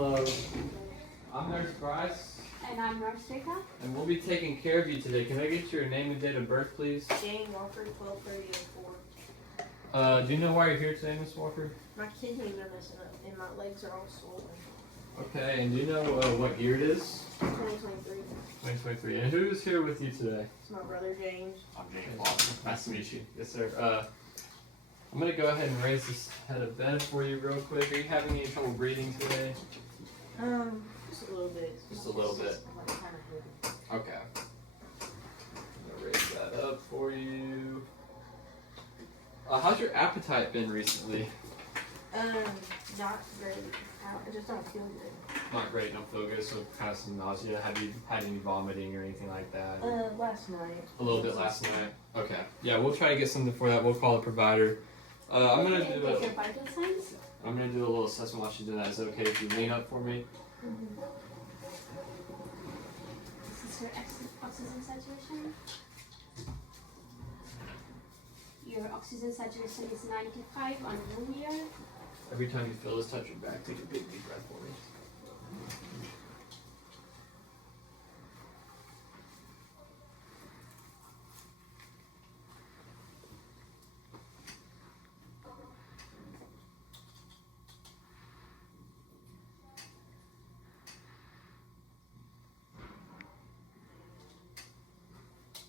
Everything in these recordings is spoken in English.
Hello. I'm Nurse Bryce. And I'm Nurse Rika. And we'll be taking care of you today. Can I get your name and date of birth, please? Jane Walker, 12/30/04. Do you know why you're here today, Miss Walker? My kidneys are messing up and my legs are all swollen. Okay, and do you know what year it is? 2023. 2023. And who is here with you today? It's my brother James. I'm James Walker. Nice to meet you. Yes, sir. I'm going to go ahead and raise this head of bed for you real quick. Are you having any trouble breathing today? Just a little bit. Just a little bit. Okay. I'm going to raise that up for you. How's your appetite been recently? Not very. I just don't feel good. Not great, don't feel good, so kind of some nausea. Have you had any vomiting or anything like that? Last night. A little bit last night? Okay. Yeah, we'll try to get something for that. We'll call a provider. I'm gonna do Take your vital signs. I'm gonna do a little assessment while she's doing that. Is it okay if you lean up for me? This is your oxygen saturation. Your oxygen saturation is 95 on room here. Every time you feel this, touch your back. Take a big deep breath for me.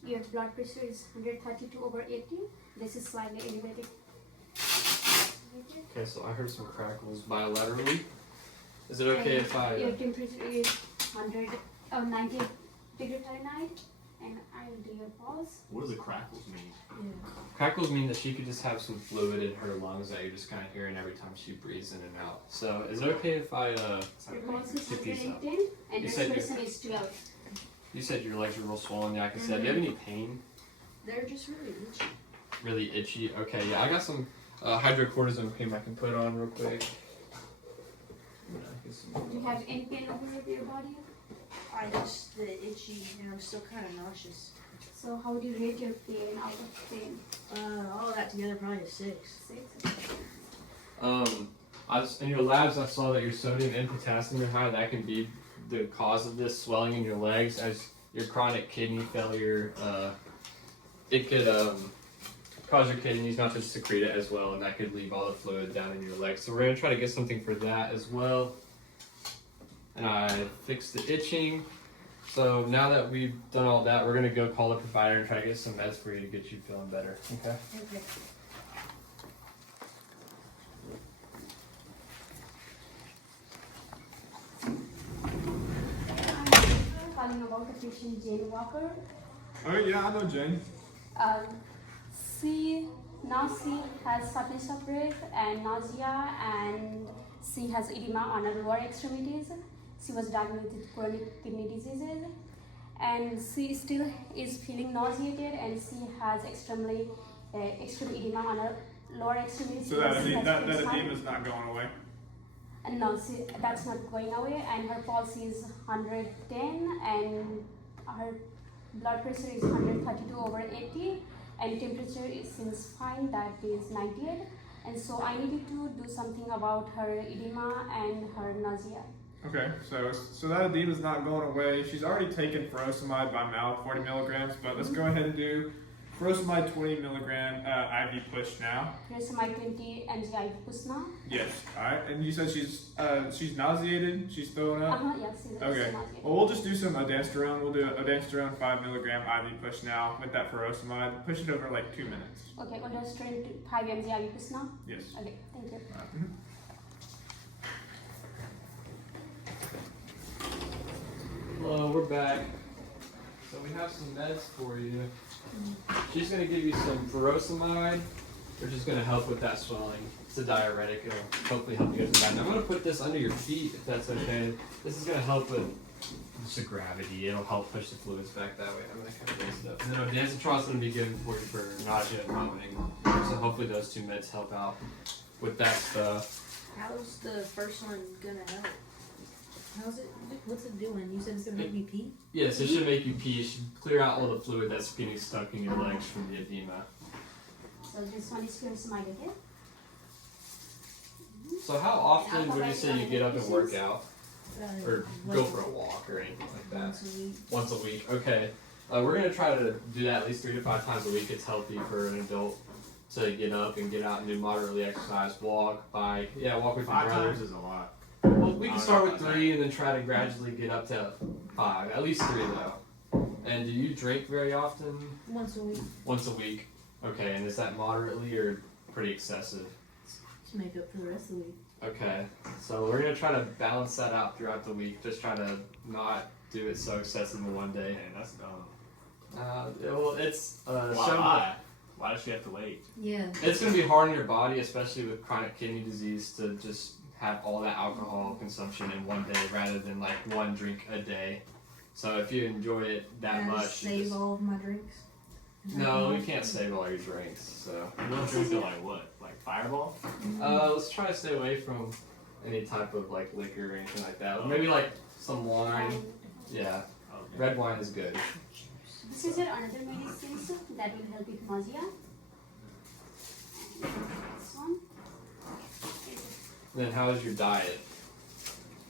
Your blood pressure is 132/80. This is slightly elevated. Okay, so I heard some crackles bilaterally. Is it okay if Your I... temperature is 90 degree Fahrenheit, and I will do your pulse. What do the crackles mean? Yeah. Crackles mean that she could just have some fluid in her lungs that you're just kind of hearing every time she breathes in and out. So is it okay if I Your pulse is get these up? 110, and You your said your- respiration is 12. You said your legs are real swollen. Yeah, I can see that. Do you have any pain? They're just really itchy. Really itchy? Okay, yeah, I got some hydrocortisone cream I can put on real quick. Do you have any pain over your body? The itchy, and I'm still kind of nauseous. So how would you rate your pain out of 10? All of that together probably a 6. 6? In your labs, I saw that your sodium and potassium are high. That can be the cause of this swelling in your legs. As your chronic kidney failure, it could cause your kidneys not to secrete it as well, and that could leave all the fluid down in your legs. So we're gonna try to get something for that as well. And I fixed the itching. So now that we've done all that, we're gonna go call the provider and try to get some meds for you to get you feeling better. Okay. Okay. I'm calling about the patient Jane Walker. Oh yeah, I know Jane. She has shortness of breath and nausea, and she has edema on her lower extremities. She was diagnosed with chronic kidney diseases, and she still is feeling nauseated, and she has extreme edema on her lower extremities. So that She has that been signed. edema is not going away. And no, that's not going away, and her pulse is 110, and her blood pressure is 132/80, and temperature seems fine, that is 98. And so I needed to do something about her edema and her nausea. Okay, so that edema is not going away. She's already taken furosemide by mouth, 40 milligrams, but let's go ahead and do furosemide 20 milligram IV push now. Here's my 20 mg IV push now. Yes. All right. And you said she's nauseated. She's throwing up. Yes, she's Okay. nauseated. Well, we'll just do some aldosterone. We'll do aldosterone 5 milligram IV push now with that furosemide. Push it over like 2 minutes. Okay, aldosterone 5 mg IV push now. Yes. Okay, thank you. Mhm. Hello, we're back. So we have some meds for you. She's going to give you some furosemide, which is going to help with that swelling. It's a diuretic. It'll hopefully help you guys with that. And I'm going to put this under your feet, if that's okay. This is going to help with just the gravity. It'll help push the fluids back that way. I'm going to kind of raise it up. And then ondansetron's going to be given for you for nausea and vomiting. So hopefully those two meds help out with that stuff. How's the first one gonna help? What's it doing? You said it's gonna make me pee? Yes, it should make you pee. It should clear out all the fluid that's getting stuck in your legs from the edema. So this one is furosemide, okay? So how often would you say you get up and work out? or go for a walk or anything like that? Once a week. Once a week. Okay. We're gonna try to do that at least 3 to 5 times a week. It's healthy for an adult to get up and get out and do moderately exercise, walk, bike. Yeah, walk with your 5 brother. times is a lot. Well, we I can don't start know with about 3 and then try to gradually get up to 5. At least 3 though. And do you drink very often? Once a week Once a week. Okay. And is that moderately or pretty excessive? to make up for the rest of the week. Okay, so we're gonna try to balance that out throughout the week. Just try to not do it so excessive in one day. Dang, that's dumb. Well, it's Why? Why does she have to wait? Yeah. it's gonna be hard on your body, especially with chronic kidney disease, to just have all that alcohol consumption in one day rather than like 1 drink a day. So if you enjoy it that And much, you save just- all of my drinks. no, we can't save all your drinks. So You don't drink it like what? Like Fireball? let's try to stay away from any type of like liquor or anything like that. Maybe like some wine. And Yeah, Okay. red wine is good. this is your another medicines that will help with nausea. And this one. Then how is your diet?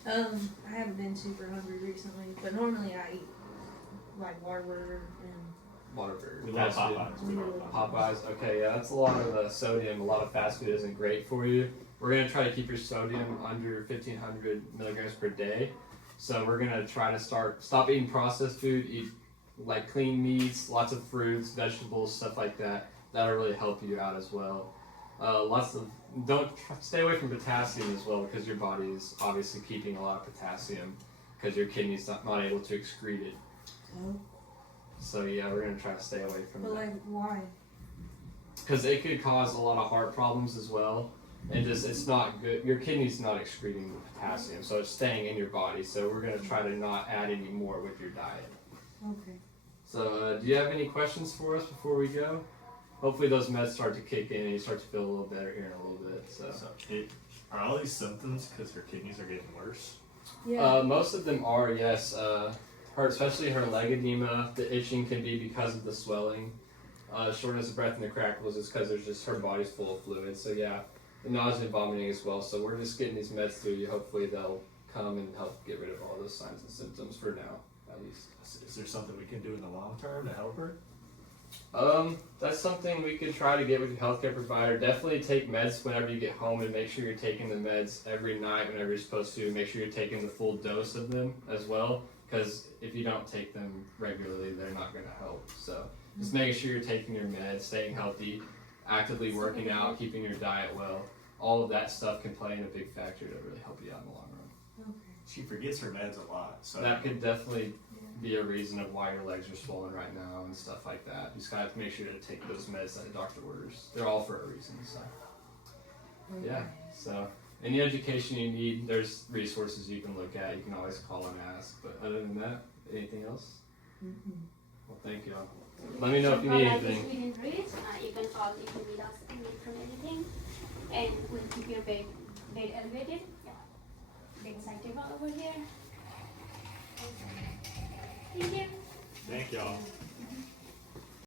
I haven't been super hungry recently, but normally I eat like Whataburger and Whataburger. We love Fast food. Popeyes. We love Popeyes. Popeyes. Okay, yeah, that's a lot of sodium. A lot of fast food isn't great for you. We're gonna try to keep your sodium under 1,500 milligrams per day. So we're gonna try to stop eating processed food. Eat like clean meats, lots of fruits, vegetables, stuff like that. That'll really help you out as well. Stay away from potassium as well because your body is obviously keeping a lot of potassium because your kidney's not able to excrete it. so. So yeah, we're gonna try to stay away from But that. like, why? Because it could cause a lot of heart problems as well, and just it's not good. Your kidney's not excreting potassium, so it's staying in your body. So we're gonna try to not add any more with your diet. Okay. So do you have any questions for us before we go? Hopefully those meds start to kick in and you start to feel a little better here in a little bit. So Are all these symptoms because her kidneys are getting worse? Yeah. most of them are, yes. Especially her leg edema, the itching can be because of the swelling. Shortness of breath and the crackles is because there's just her body's full of fluid. So yeah, the nausea and vomiting as well. So we're just getting these meds through you. Hopefully they'll come and help get rid of all those signs and symptoms for now, at least. Is there something we can do in the long term to help her? That's something we could try to get with your healthcare provider. Definitely take meds whenever you get home and make sure you're taking the meds every night whenever you're supposed to. Make sure you're taking the full dose of them as well, because if you don't take them regularly, they're not going to help. So just making sure you're taking your meds, staying healthy, actively working out, keeping your diet well. All of that stuff can play in a big factor to really help you out in the long run. Okay. She forgets her meds a lot. So That could definitely be a reason of why your legs are swollen right now and stuff like that. You just gotta have to make sure to take those meds that the doctor orders. They're all for a reason, so. Yeah, so any education you need, there's resources you can look at. You can always call and ask. But other than that, anything else? Well, thank you all. Let me know if you need anything. Within reach, you can call if you need us from anything, and we'll keep your bed elevated. Yeah, bedside table over here. Thank you. thank y'all.